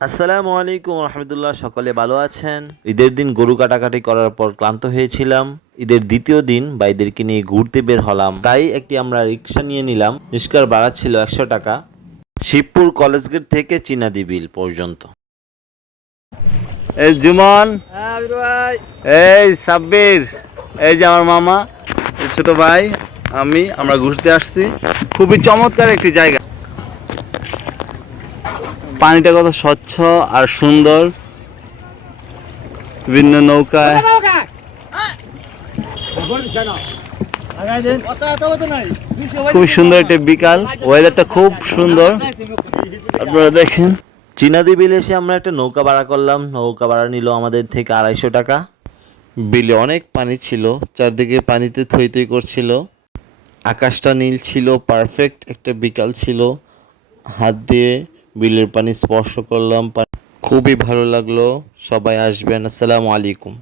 আসসালামু আলাইকুম রহমতুল্লাহ। সকলে ভালো আছেন? ঈদের দিন গরু কাটাকাটি করার পর ক্লান্ত হয়েছিলাম। ঈদের দ্বিতীয় দিন ভাইদেরকে নিয়ে ঘুরতে বের হলাম, তাই একটি আমরা রিক্সা নিয়ে নিলাম। রিক্সার ভাড়া ছিল 100 টাকা, শিবপুর কলেজ গেট থেকে চিনাদি বিল পর্যন্ত। এই জুমন, এই সাব্বির, এই যে আমার মামা, এই ছোট ভাই, আমরা ঘুরতে আসছি। খুবই চমৎকার একটি জায়গা। পানিটা কত স্বচ্ছ আর সুন্দর, বিভিন্ন নৌকায়। খুবই সুন্দর একটা বিকাল, ওয়েদারটা খুব সুন্দর, আপনারা দেখেন। চিনাদি বিল এসে আমরা একটা নৌকা ভাড়া করলাম। নৌকা ভাড়া নিল আমাদের থেকে 250 টাকা। বিলে অনেক পানি ছিল, চারদিকে পানিতে থই থই করছিল। আকাশটা নীল ছিল, পারফেক্ট একটা বিকাল ছিল। হাত দিয়ে বিলের পানি স্পর্শ করলাম, খুবই ভালো লাগলো। সবাই আসবেন। আসসালামু আলাইকুম।